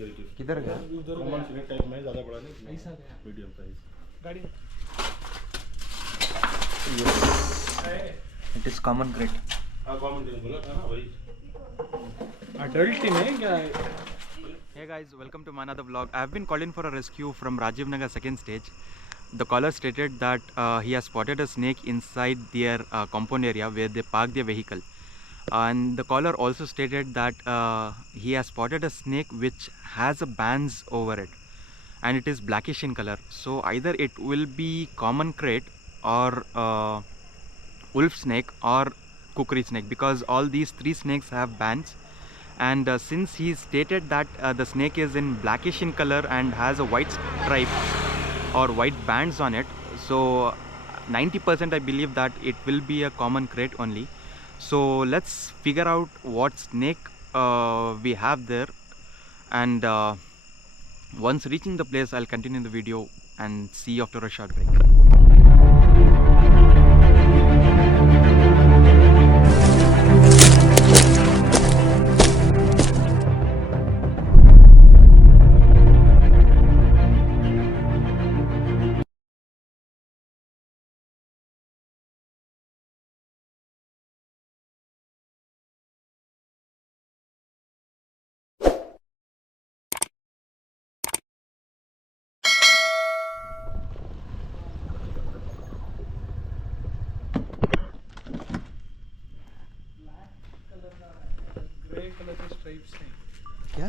किधर गया? Common select type में, ज़्यादा बड़ा नहीं, ऐसा मीडियम साइज गाड़ी। It is common crate. हाँ कॉमन क्रेट बोला था ना, वही अडल्ट ही नहीं क्या? Hey guys, welcome to another vlog. I have been called in for a rescue from Rajiv Nagar second stage. The caller stated that he has spotted a snake inside their compound area where they park their vehicle. And the caller also stated that he has spotted a snake which has a bands over it, and it is blackish in color. So either it will be common crate or wolf snake or kukri snake, because all these three snakes have bands. And since he stated that the snake is in blackish in color and has a white stripe or white bands on it, so 90% I believe that it will be a common crate only. So let's figure out what snake we have there, and once reaching the place I'll continue the video and see you after a short break. Grey colour के stripes हैं। क्या?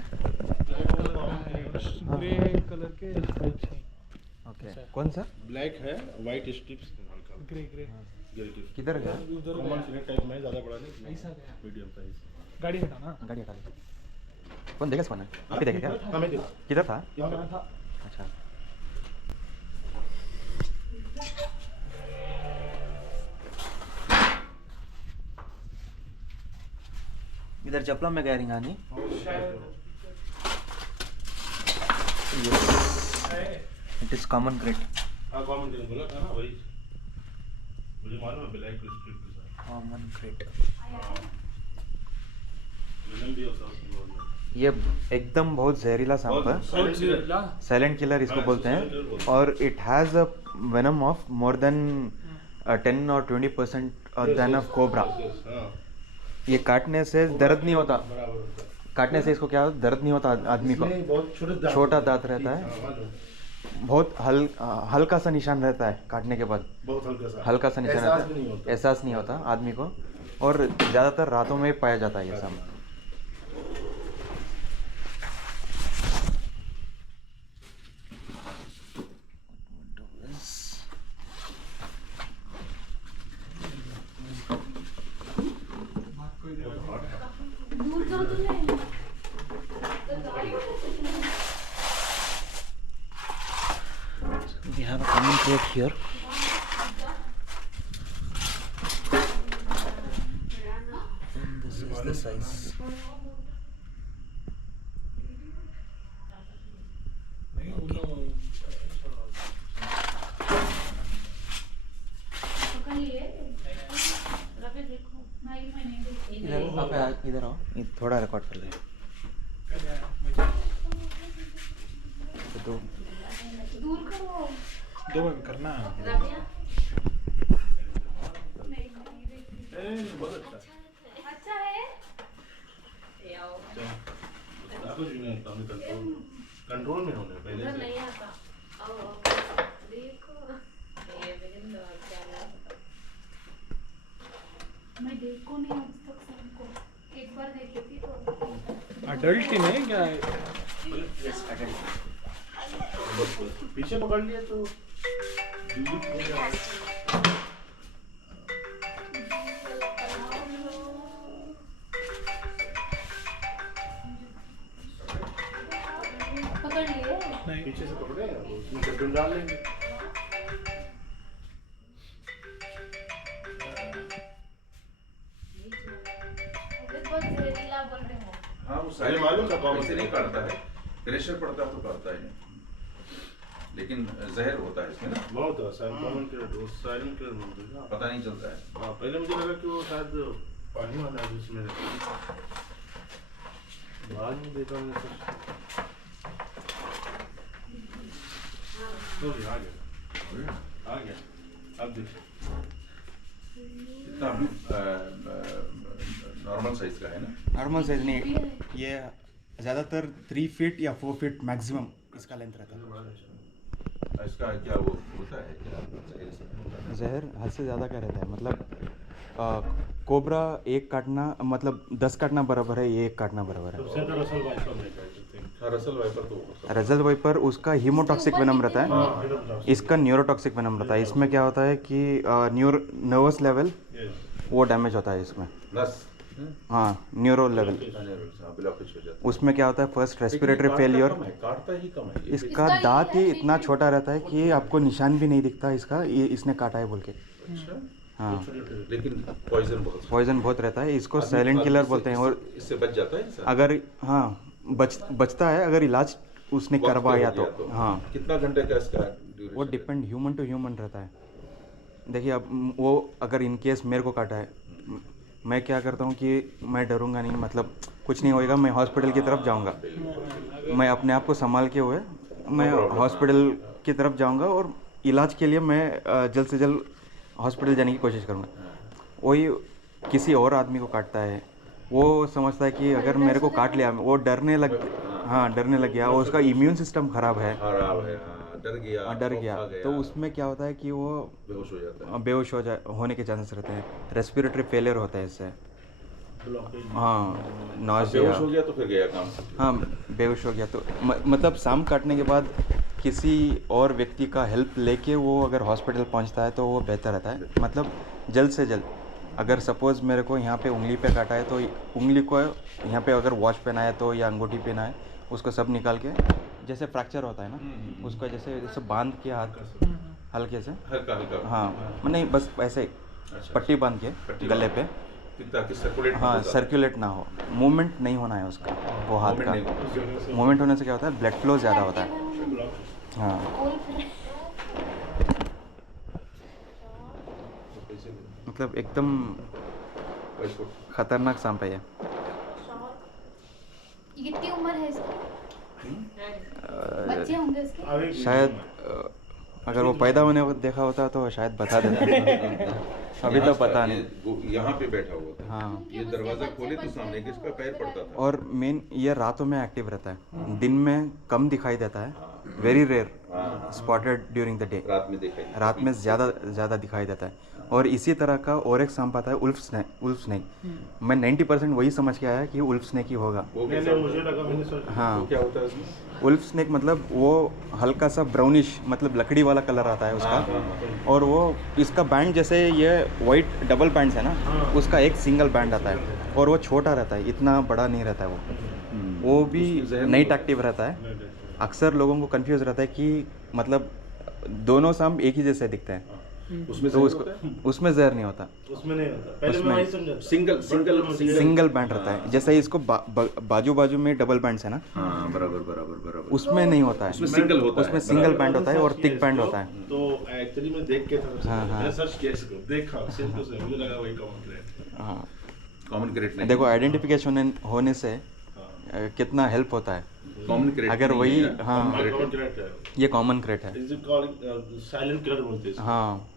Grey colour के stripes हैं। Okay, कौन सा? Black है, white strips हल्का grey grey किधर गया? कॉमन सिलेक्ट टाइप में, ज़्यादा बड़ा नहीं, ऐसा गया। मीडियम साइज गाड़ी हटा ना। गाड़ी हटा ली। कौन देगा? कौन है? आप ही देखे क्या? हमें देखो किधर था? यहाँ था। अच्छा, इधर चपला में गया रिंगानी। It is common crate. हाँ कॉमन क्रेट बोला था ना, वही मुझे मालूम है, ब्लैक स्ट्रिप के साथ कॉमन क्रेट। विलन भी होता है उसमें। ये एकदम बहुत जहरीला सांप है, साइलेंट किलर इसको बोलते हैं, और it has a venom of more than 10 और 20% देन ऑफ कोबरा। ये काटने से दर्द नहीं होता, काटने से इसको क्या होता, दर्द नहीं होता आदमी को। छोटा दांत रहता है, बहुत हल्का सा निशान रहता है काटने के बाद, बहुत हल्का सा निशान रहता है, एहसास नहीं होता आदमी को, और ज़्यादातर रातों में पाया जाता है ये सांप। We have a common crate here. And this is the size. इधर आओ, थोड़ा रिकॉर्ड कर दे। तो दो में करना है। बहुत अच्छा है। कुछ भी नहीं होता, कंट्रोल में होने पहले से। नहीं आता। देखो मैं देखो नहीं आज तक सबको, एक बार देखी थी तो। अडल्ट ही नहीं क्या? पीछे पकड़ लिए तो पकड़ लिए? नहीं, पीछे से पकड़े, उसमें से डुल डाल लेंगे। बहुत जहरीला बोल रहे हो। हाँ वो अरे मालूम था कॉमन ऐसे नहीं काटता है, प्रेशर पड़ता है तो काटता है नहीं, लेकिन जहर होता है इसमें ना, बहुत कॉमन के साइलेंट के पता नहीं चलता है। हाँ पहले मुझे लगा कि वो शायद पानी वाला है जिसमें, बाद में देखा मैंने हो गया, आ गया। अब देखिए इतना अभी नॉर्मल साइज का है ना। नॉर्मल साइज नहीं, ये ज़्यादातर 3 फीट या 4 फीट मैक्सिमम इसका लेंथ रहता है। इसका क्या वो होता है क्या जहर इसमें होता है? जहर हद से ज़्यादा का रहता है, मतलब कोबरा एक काटना मतलब 10 काटना बराबर है, ये एक काटना बराबर है। सबसे तो रसल वाइपर में कहते हैं। रसल वाइपर तो होता है। रजल वाइपर उसका हीमोटॉक्सिक वेनम रहता है, हाँ, इसका न्यूरोटॉक्सिक वेनम रहता है। इसमें क्या होता है कि नर्वस लेवल वो डैमेज होता है इसमें, नस हाँ न्यूरो लेवल। ब्लॉकेज हो जाता है। उसमें क्या होता है, फर्स्ट रेस्पिरेटरी लेकिन फेलियर। काटता कम है, काटता ही कम है ये। इसका दांत ही इतना छोटा रहता है कि आपको निशान भी नहीं दिखता इसका, ये इसने काटा है बोल के। अच्छा। हाँ, लेकिन पॉइजन बहुत पॉइजन बहुत रहता है, इसको आदमी- साइलेंट आदमी किलर इससे- बोलते हैं। और इससे बच जाता है इंसान। अगर हाँ बचता है अगर इलाज उसने वक्त पे हो करवाया गया तो। हाँ, कितना घंटे का इसका duration वो है? डिपेंड ह्यूमन टू ह्यूमन रहता है। देखिए अब वो अगर इन केस मेरे को काटा है, मैं क्या करता हूँ कि मैं डरूंगा नहीं, मतलब कुछ नहीं होएगा, मैं हॉस्पिटल की तरफ जाऊँगा। मैं अपने आप को संभाल के हुए मैं हॉस्पिटल की तरफ जाऊँगा और इलाज के लिए मैं जल्द से जल्द हॉस्पिटल जाने की कोशिश करूँगा। वही किसी और आदमी को काटता है, वो समझता है कि अगर मेरे को काट लिया, वो डरने लग गया, और उसका इम्यून सिस्टम खराब है, खराब है, हाँ, डर गया, डर खौफ गया, आ तो उसमें क्या होता है कि वो बेहोश हो जाता है। बेहोश होने के चांसेस रहते हैं, रेस्पिरेटरी फेलियर होता है इससे। हाँ, नॉइज़िया। बेहोश हो गया तो फिर गया काम। हाँ, बेहोश हो गया तो मतलब सांप काटने के बाद किसी और व्यक्ति का हेल्प लेके वो अगर हॉस्पिटल पहुंचता है तो वो बेहतर रहता है, मतलब जल्द से जल्द। अगर सपोज़ मेरे को यहाँ पे उंगली पे काटा है तो उंगली को यहाँ पे अगर वॉच पहना है तो या अंगूठी पहना है, उसको सब निकाल के, जैसे फ्रैक्चर होता है ना, उसको जैसे बांध के हाथ हल्के से, हल्का हल्का। हाँ नहीं बस ऐसे अच्छा। पट्टी बांध के पट्टी गले पे, ताकि सर्कुलेट हाँ सर्कुलेट ना हो, मूवमेंट नहीं होना है उसका, वो हाथ का। मूवमेंट होने से क्या होता है, ब्लड फ्लो ज़्यादा होता है। हाँ, मतलब एकदम खतरनाक सांप है ये। ये कितनी उम्र है इसकी? बच्चे होंगे इसके? शायद अगर वो पैदा होने वक्त देखा होता तो शायद बता देता। अभी तो पता नहीं। यहाँ पे बैठा हुआ था। हाँ, ये दरवाजा खोले तो सामने किसका पैर पड़ता था। और मेन ये रातों में एक्टिव रहता है, दिन में कम दिखाई देता है, very rare spotted during the day. रात में देखा है। रात में ज़्यादा दिखाई देता है। और इसी तरह का और एक सांप आता है, उल्फ स्नेक। मैं 90% वही समझ के आया कि उल्फ स्नेक ही होगा। वो कैसा होता है? हाँ, वो क्या होता है उसमें? उल्फ स्नेक मतलब वो हल्का सा ब्राउनिश, मतलब लकड़ी वाला कलर आता है उसका। और वो इसका बैंड जैसे ये वाइट डबल बैंड्स है ना, उसका एक सिंगल बैंड आता है, और वो छोटा रहता है, इतना बड़ा नहीं रहता है वो भी नाइट एक्टिव रहता है। अक्सर लोगों को कंफ्यूज रहता है कि मतलब दोनों सांप एक ही जैसे दिखते हैं, उसमें तो उसमें जहर नहीं होता, उसमें नहीं होता। पहले मैं वही समझा था। सिंगल बैंड रहता है। जैसे इसको बाजू बाजू में डबल बैंड्स है ना, हाँ, बराबर। उसमें नहीं होता है, उसमें सिंगल होता है। उसमें सिंगल बैंड होता है और थिक बैंड होता है। तो एक्चुअली मैं देख के था, हाँ, हाँ। मैंने सर्च किया इसको, देखा सिंपल से मुझे लगा वही कॉमन थ्रेड। हाँ, कॉमन क्रेट नहीं। देखो आइडेंटिफिकेशन होने से कितना हेल्प होता है। कॉमन क्रेट अगर वही, हाँ, कॉमन थ्रेड है। ये कॉमन क्रेट है। इज कॉलिंग साइलेंट किलर बोलते हैं इसको। हाँ,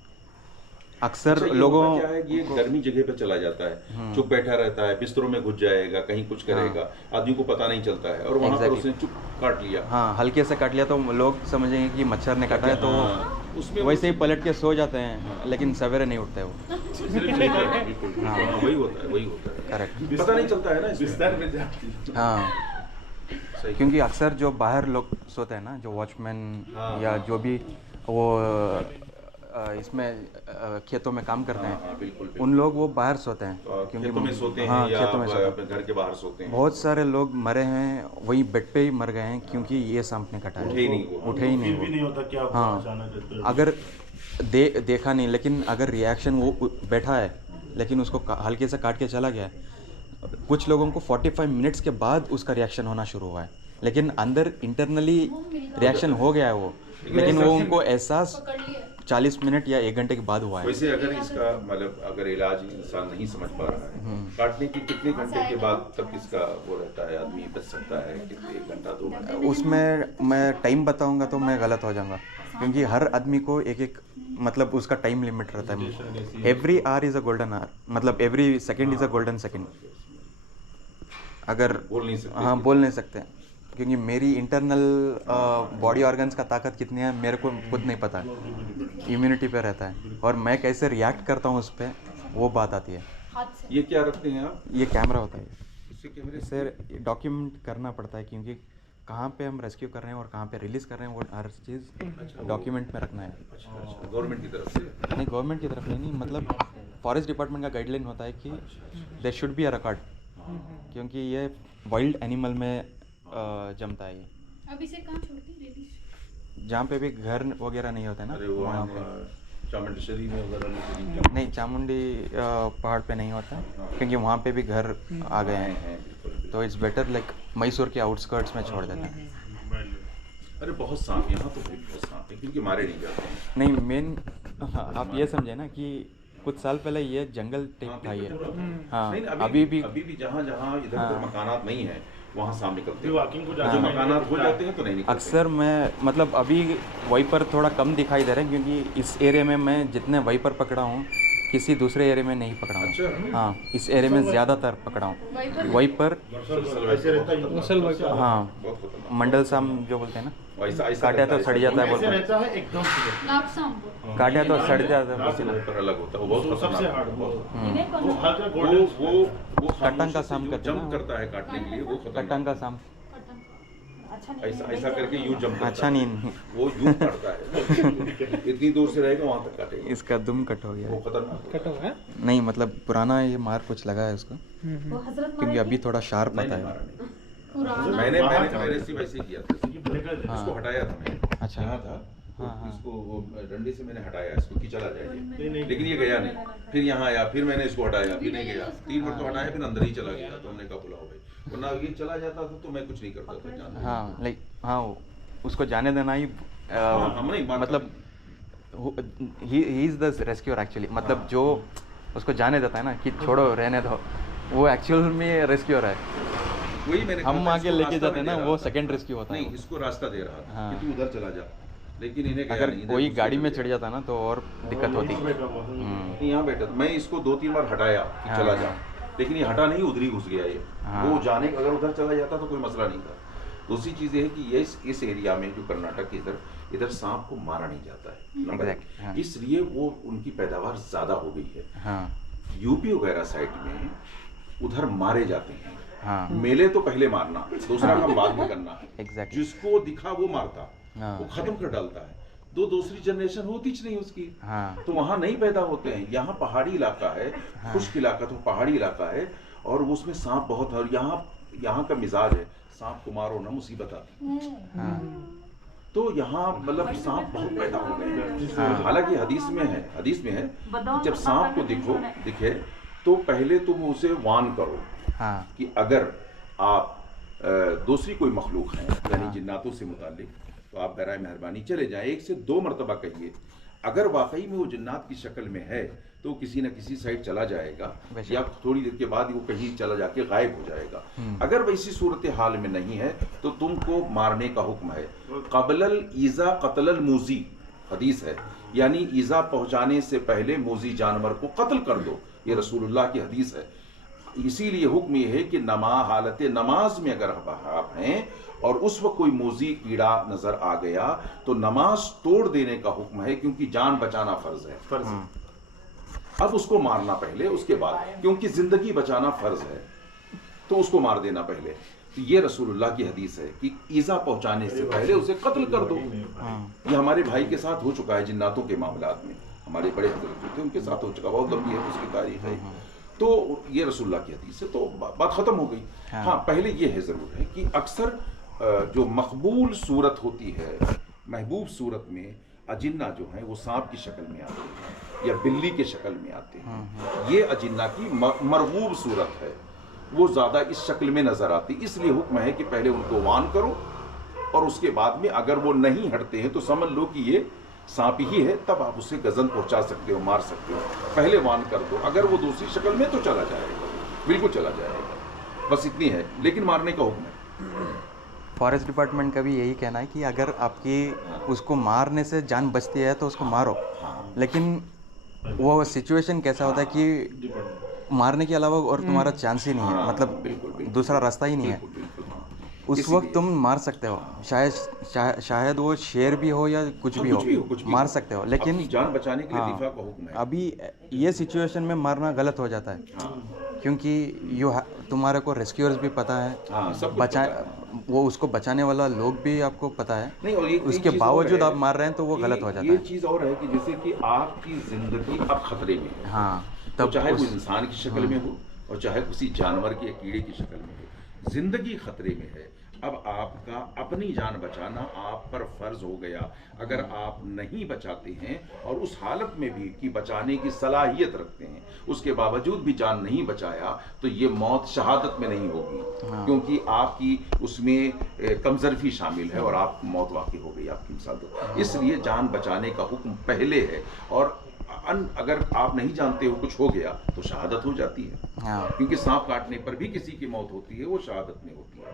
अक्सर अच्छा, ये लोगों होता क्या है, ये गर्मी जगह पे चला जाता है, चुप बैठा रहता है, बिस्तरों में घुस जाएगा, कहीं कुछ करेगा, आदमी को पता नहीं चलता है, और वहाँ पर Exactly. उसने चुप काट लिया। हाँ, हल्के से काट लिया तो लोग समझेंगे कि मच्छर ने काटा है, तो उसमें वैसे ही पलट के सो जाते हैं, लेकिन सवेरे नहीं उठते वो। बिल्कुल, हाँ, वही होता है। करेक्ट। पता नहीं चलता है ना इसमें। बिस्तर में जाती है। हाँ, सही। क्योंकि अक्सर जो बाहर लोग सोते हैं ना, जो वॉचमैन या जो भी वो इसमें खेतों में काम करते हैं, हाँ, बिल्कुल। उन लोग वो बाहर सोते हैं, क्योंकि खेतों में सोते हैं, हाँ, या खेतों में सोते हैं। अपने घर के बाहर सोते हैं। बहुत सारे लोग मरे हैं, वही बेड पे ही मर गए हैं, क्योंकि ये सांप ने काटा उठे ही है। नहीं वो। उठे ही नहीं फील भी वो। नहीं होता क्या हुआ हाँ, अचानक। अगर देखा नहीं, लेकिन अगर रिएक्शन वो बैठा है, लेकिन उसको हल्के से काट के चला गया है, कुछ लोगों को 45 मिनट्स के बाद उसका रिएक्शन होना शुरू हुआ है, लेकिन अंदर इंटरनली रिएक्शन हो गया है वो, लेकिन वो उनको एहसास 40 मिनट या 1 घंटे के बाद हुआ है। वैसे अगर इसका मतलब अगर इलाज इंसान नहीं समझ पा रहा है, काटने की कितने घंटे के बाद तक इसका वो रहता है, आदमी बच सकता है, कितने, 1 घंटा 2 घंटा? उसमें मैं टाइम बताऊंगा तो मैं गलत हो जाऊंगा, क्योंकि हर आदमी को एक एक मतलब उसका टाइम लिमिट रहता है। Every hour is a golden hour, मतलब every second is a golden second. अगर बोल नहीं सकते। हाँ, बोल नहीं सकते, क्योंकि मेरी इंटरनल बॉडी ऑर्गन्स का ताकत कितनी है मेरे को खुद नहीं पता है, इम्यूनिटी पे रहता है, और मैं कैसे रिएक्ट करता हूँ उस पर वो बात आती है। हाथ से ये क्या रखते हैं आप? ये कैमरा होता है, इससे कैमरे इससे डॉक्यूमेंट करना पड़ता है, क्योंकि कहाँ पे हम रेस्क्यू कर रहे हैं और कहाँ पे रिलीज़ कर रहे हैं वो हर चीज़ डॉक्यूमेंट में रखना है। अच्छा, गवर्नमेंट की तरफ से? नहीं, गवर्नमेंट की तरफ नहीं, मतलब फॉरेस्ट डिपार्टमेंट का गाइडलाइन होता है कि there should be a record, क्योंकि ये वाइल्ड एनिमल में जमता है ये। अब इसे कहाँ छोड़ती रिलीज? जहाँ पे भी घर वगैरह नहीं होते ना अरे वो वहाँ हम पे। चामुंडेश्वरी में वगैरह में तो नहीं, चामुंडी पहाड़ पे नहीं होता, क्योंकि वहाँ पे भी घर आ गए हैं, तो इट्स बेटर लाइक मैसूर के आउटस्कर्ट्स में छोड़ देते हैं। अरे बहुत सांप यहाँ तो बहुत सांप है, क्योंकि मारे नहीं जाते हैं। नहीं, मेन आप ये समझे ना कि कुछ साल पहले ये जंगल टाइप था ये। हाँ, नहीं, अभी भी जहाँ जहाँ इधर हाँ। उधर मकानात नहीं है वहाँ सांप निकलते हैं। वॉकिंग को हाँ। जो मकानात हो जाते हैं तो नहीं निकलते। अक्सर मैं मतलब अभी वाइपर थोड़ा कम दिखाई दे रहे हैं, क्योंकि इस एरिया में मैं जितने वाइपर पकड़ा हूँ किसी दूसरे एरिया में नहीं पकड़ा हूँ। अच्छा। हाँ, इस एरिया में ज़्यादातर पकड़ा हूँ वाइपर। वैसे रहता है मसल वाइपर। हाँ, बहुत खतरनाक। मंडल साम जो बोलते हैं ना, ऐसा काटे तो सड़ जाता है ऐसे बोलते हैं, रहता है एकदम से नाक सांप काटे तो सड़ जाता है वो बोलते हैं। ऊपर अलग होता है, वो बहुत सबसे खतरनाक हार्ड है, बहुत। इन्हें कौन वो हल्का वो गोल्डन वो कटन का खामोशी साम से कहते हैं जंप ना। करता है काटने के लिए, वो खतरनाक कटन का साम अच्छा नहीं ऐसा ऐसा करके यूं जंप करता अच्छा है। नहीं, वो यूं काटता है, इतनी दूर से रहेगा वहां तक काटेगा। इसका दुम कट हो गया वो है। खतरनाक कट हुआ है। नहीं, मतलब पुराना ये मार कुछ लगा है उसको, वो हजरत क्योंकि अभी थोड़ा शार्प नहीं आता नहीं है। मारा नहीं। पुराना मैंने बाहर मैंने था। मैंने इसी वैसे ही किया था, हाँ। इसको हटाया था मैंने। अच्छा। यहाँ था तो हाँ, हाँ। इसको वो डंडे से मैंने हटाया इसको कि चला जाए ये। नहीं। लेकिन ये गया नहीं, फिर यहाँ आया, फिर मैंने इसको हटाया, फिर नहीं गया, 3 बार तो हटाया, फिर अंदर ही चला गया। तो हमने कहा बुलाओ भाई, वरना ये चला जाता था तो मैं कुछ नहीं करता था जानते हो। हाँ, लाइक हाँ, उसको जाने देना ही हम नहीं मारता। मतलब he is the rescuer actually, मतलब जो उसको जाने देता है ना कि छोड़ो रहने दो, वो एक्चुअल में रेस्क्यूअर है। वही मैंने हम कहा था, आगे इसको लेके रास्ता जाते हैं दे ना, रहा वो था। सेकंड रेस्क्यू होता है नहीं, वो। इसको रास्ता दे रहा था हाँ। कि तू उधर चला जा, लेकिन इन्हें गया अगर नहीं, इधर कोई दूसरे गाड़ी में जगह चढ़ गया। जाता ना तो और दिक्कत होती। नहीं, यहाँ बैठा था, मैं इसको 2-3 बार हटाया कि हाँ। चला जा, लेकिन ये हटा नहीं, उधर ही घुस गया ये। हाँ। वो जाने अगर उधर चला जाता तो कोई मसला नहीं था। दूसरी चीज़ ये है कि ये इस एरिया में जो कर्नाटक के इधर सांप को मारा नहीं जाता है, नंबर एक। Exactly, हाँ। इसलिए वो उनकी पैदावार ज़्यादा हो गई है। हाँ यूपी वगैरह साइड में उधर मारे जाते हैं। हाँ मेले तो पहले मारना, दूसरा काम बाद में करना। एग्जैक्टली। जिसको दिखा वो मारता, हाँ। वो खत्म कर डालता है। दूसरी जनरेशन होती च नहीं उसकी, हाँ तो वहाँ नहीं पैदा होते हैं। यहाँ पहाड़ी इलाका है, खुश्क इलाका, तो पहाड़ी इलाका है और उसमें सांप बहुत है। और यहाँ का मिजाज है, सांप को मारो ना मुसीबत आती। हाँ तो यहाँ मतलब सांप बहुत पैदा हो गए हैं। हाँ। हालांकि हदीस में है कि जब सांप को दिखे तो पहले तुम उसे वार्न करो हाँ कि अगर आप दूसरी कोई मखलूक है यानी जिन्नातों से मुतालिक, तो आप बराए मेहरबानी चले जाएं। 1 से 2 मरतबा कहिए। अगर वाकई में वो जिन्नात की शक्ल में है तो किसी न किसी साइड चला जाएगा, या थोड़ी देर के बाद वो कहीं चला जाके गायब हो जाएगा। अगर वैसी सूरत हाल में नहीं है तो तुमको मारने का हुक्म है। क़ब्लल ईज़ा क़त्लल मूज़ी हदीस है, यानी ईज़ा पहुंचाने से पहले मूज़ी जानवर को कत्ल कर दो। ये रसूलुल्लाह की हदीस है। इसीलिए हुक्म ये है कि हालत नमाज में अगर आप हैं और उस वक्त कोई मूज़ी कीड़ा नजर आ गया तो नमाज तोड़ देने का हुक्म है, क्योंकि जान बचाना फर्ज है। अब उसको मारना पहले, उसके बाद, क्योंकि जिंदगी बचाना फर्ज है तो उसको मार देना पहले। तो ये रसूलुल्लाह की हदीस है कि ईज़ा पहुंचाने से पहले उसे कत्ल कर दो। ये हमारे भाई के साथ हो चुका है जिन्नातों के मामलात में। हमारे बड़े हजरत जो थे उनके साथ हो चुका, बहुत गंभीर है उसकी तारीख है। तो ये रसूलुल्लाह की हदीस है, तो बात खत्म हो गई। हाँ, पहले ये है जरूर है कि अक्सर जो मकबूल सूरत होती है, महबूब सूरत में अजिन्ना जो है वो सांप की शक्ल में आते हैं या बिल्ली के शक्ल में आते हैं। ये अजिन्ना की मरगूब सूरत है, वो ज़्यादा इस शक्ल में नज़र आती। इसलिए हुक्म है कि पहले उनको वार्न करो और उसके बाद में अगर वो नहीं हटते हैं तो समझ लो कि ये सांप ही है, तब आप उससे गजन पहुंचा सकते हो, मार सकते हो। पहले वार्न कर दो। अगर वो दूसरी शक्ल में तो चला जाएगा, बिल्कुल चला जाएगा, बस इतनी है। लेकिन मारने का हुक्म है। फॉरेस्ट डिपार्टमेंट का भी यही कहना है कि अगर आपकी उसको मारने से जान बचती है तो उसको मारो, लेकिन वो सिचुएशन कैसा होता है कि मारने के अलावा और तुम्हारा चांस ही नहीं है, मतलब बिल्कुल, बिल्कुल। दूसरा रास्ता ही नहीं है। बिल्कुल, हाँ। उस इसीलिए- वक्त तुम मार सकते हो, शायद वो शेर भी हो या कुछ भी कुछ भी हो, कुछ भी मार हो। सकते हो, लेकिन अपनी जान बचाने के लिए हाँ, दिफा का हुक्म है। अभी ये सिचुएशन में मारना गलत हो जाता है, क्योंकि तुम्हारे को रेस्क्यूअर्स भी पता है, हाँ, सब कुछ बचा पता है। वो उसको बचाने वाला लोग भी आपको पता है, नहीं, और एक उसके चीज़ बावजूद और है आप मार रहे हैं तो वो कि गलत हो जाता ये है। चीज़ और है कि जैसे कि आपकी जिंदगी अब खतरे में है, हाँ, तो तब चाहे वो उस इंसान की शक्ल में हो और चाहे किसी जानवर की या कीड़े की शक्ल में हो, जिंदगी खतरे में है। अब आपका अपनी जान बचाना आप पर फर्ज हो गया। अगर आप नहीं बचाते हैं और उस हालत में भी कि बचाने की सलाहियत रखते हैं, उसके बावजूद भी जान नहीं बचाया, तो ये मौत शहादत में नहीं होगी, क्योंकि आपकी उसमें कमजरफी शामिल है और आप मौत वाक़ई हो गई आपकी मिसाल। तो इसलिए जान बचाने का हुक्म पहले है, और अगर आप नहीं जानते हो कुछ हो गया तो शहादत हो जाती है, हाँ, क्योंकि सांप काटने पर भी किसी की मौत होती है, वो शहादत में होती है,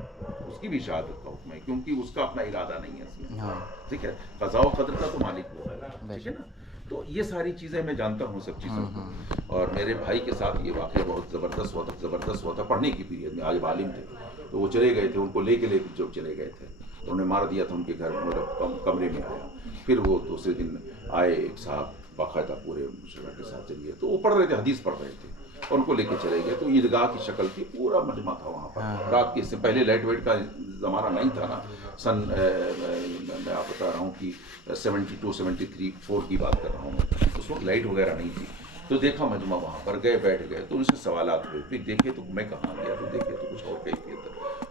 उसकी भी शहादत का हुक्म है, क्योंकि उसका अपना इरादा नहीं है इसमें। हाँ, ठीक है, क़ज़ा व क़दर का तो मालिक वो है, ठीक है ना। तो ये सारी चीज़ें मैं जानता हूँ, सब चीज़ों को। और मेरे भाई के साथ ये वाक़या बहुत ज़बरदस्त हुआ था पढ़ने की पीरियड में। आज आलिम थे, तो वो चले गए थे, उनको लेके जो चले गए थे, तो उन्हें मार दिया था उनके घर, मतलब कमरे में आया। फिर वो दूसरे दिन आए एक साहब, बाकायदा पूरे शहर के साथ चलिए, तो वो पढ़ रहे थे, हदीस पढ़ रहे थे, और उनको लेके चले गए। तो ईदगाह की शक्ल की पूरा मजमा था वहाँ पर। रात के, इससे पहले लाइट वेट का ज़माना नहीं था ना, सन मैं आप बता रहा हूँ कि 72, 73, 4 की बात कर रहा हूँ मैं, उस वक्त लाइट वगैरह नहीं थी। तो देखा मजमा, वहाँ पर गए, बैठ गए, तो उनसे सवालात हुए। फिर देखे तो मैं कहाँ गया, तो देखे तो कुछ और कैफियत था।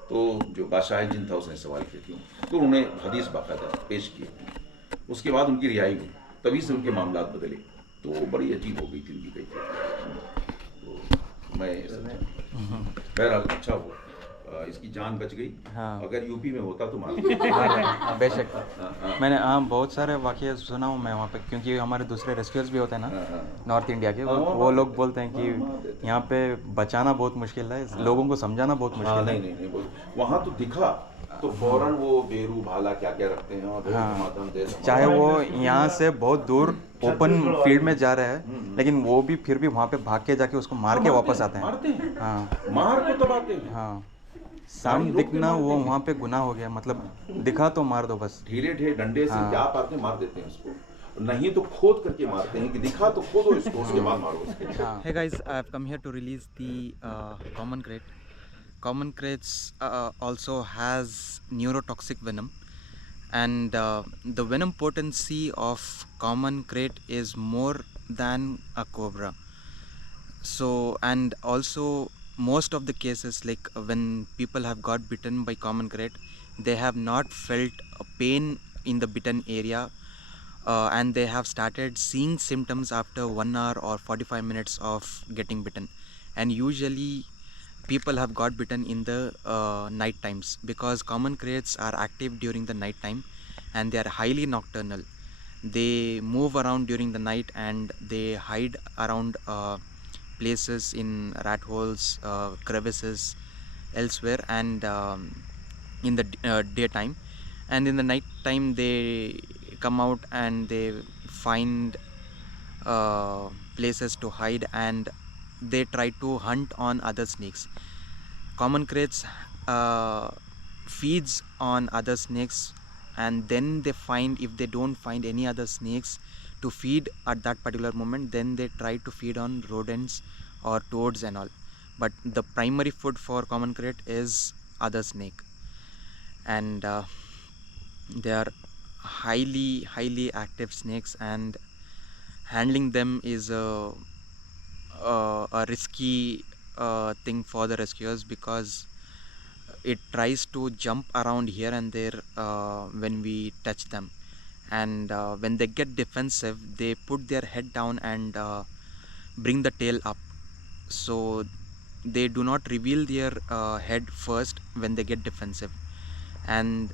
तो जो बादशाह जिन था उसने सवाल किए क्यों, तो उन्हें हदीस बाकायदा पेश की। उसके बाद उनकी रिहाई हुई, तभी से उनके मामलात बदले। तो वो बड़ी अजीब हो गई थी उनकी कैफियत। तो मैं बहरहाल अच्छा हुआ, इसकी जान बच गई। हाँ। अगर यूपी में होता तो मार बेशक। मैंने बहुत सारे वाक़ये सुना हूँ मैं वहाँ पे, क्योंकि हमारे दूसरे रेस्क्यूअर्स भी होते हैं ना नॉर्थ इंडिया के, वो लोग बोलते हैं कि यहाँ पे बचाना बहुत मुश्किल है, लोगों को समझाना बहुत मुश्किल है। नहीं, वहाँ तो दिखा तो फौरन वो बेरू भाला क्या क्या रखते हैं, और चाहे वो यहाँ से बहुत दूर ओपन फील्ड में जा रहे हैं, लेकिन वो भी फिर भी वहाँ पे भाग के जाके उसको मार के वापस आते हैं। मारते हैं, हाँ, मार को दबाते हैं। हाँ, सामने दिखना वो वहाँ पे गुनाह हो गया, मतलब दिखा तो मार दो बस। ढीले डंडे से क्या पाते मार देते हैं उसको, नहीं तो खोद करके मारते हैं कि दिखा तो खोदो इसको, उसके बाद मारो उसको। Hey guys, I have come here to release the common crate. Common crates also has neurotoxic venom, and the venom potency of common crate is more than a cobra. So, and also most of the cases, like when people have got bitten by common crate, they have not felt a pain in the bitten area, and they have started seeing symptoms after 1 hour or 45 minutes of getting bitten. And usually people have got bitten in the night times, because common crates are active during the night time and they are highly nocturnal. They move around during the night and they hide around places in rat holes, crevices, elsewhere, and in the daytime. And in the night time they come out and they find places to hide, and they try to hunt on other snakes. Common crates feeds on other snakes, and then they find, if they don't find any other snakes to feed at that particular moment, then they try to feed on rodents or toads and all. But the primary food for common crate is other snake, and they are highly active snakes, and handling them is a risky thing for the rescuers, because it tries to jump around here and there when we touch them, and when they get defensive they put their head down and bring the tail up, so they do not reveal their head first when they get defensive. And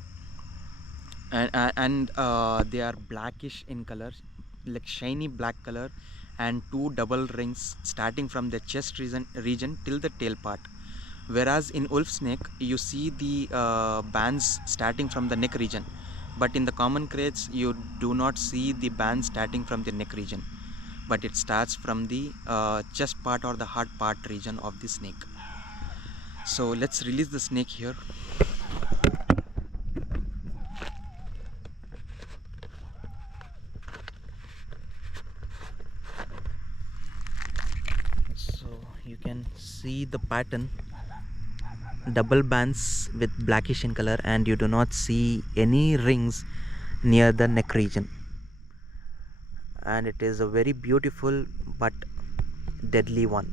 they are blackish in color, like shiny black color, and 2 double rings starting from the chest region till the tail part. Whereas in wolf snake, you see the bands starting from the neck region, but in the common crates, you do not see the bands starting from the neck region, but it starts from the chest part or the heart part region of the snake. So let's release the snake here. So you can see the pattern, double bands with blackish in color, and you do not see any rings near the neck region, and it is a very beautiful but deadly one.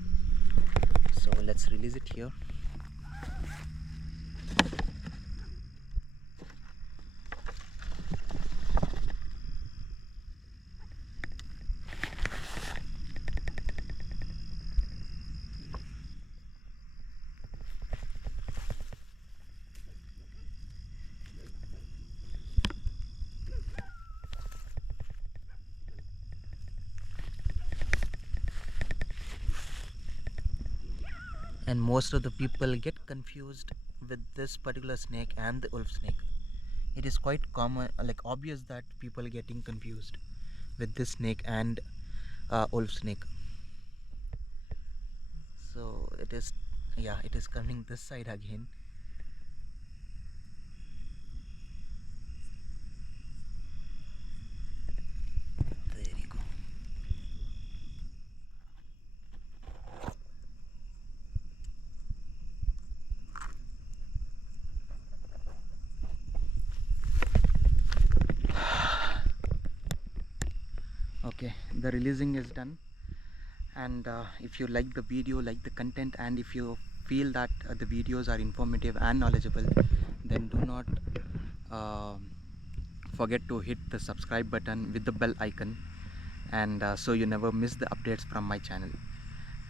So let's release it here. And most of the people get confused with this particular snake and the wolf snake. It is quite common, like obvious, that people getting confused with this snake and wolf snake. So it is, yeah, it is coming this side again. There you go. Okay, the releasing is done, and if you like the video, like the content, and if you feel that the videos are informative and knowledgeable, then do not forget to hit the subscribe button with the bell icon, and so you never miss the updates from my channel.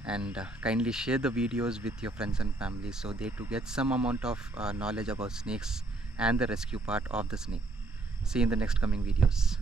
And kindly share the videos with your friends and family, so they to get some amount of knowledge about snakes and the rescue part of the snake. See you in the next coming videos.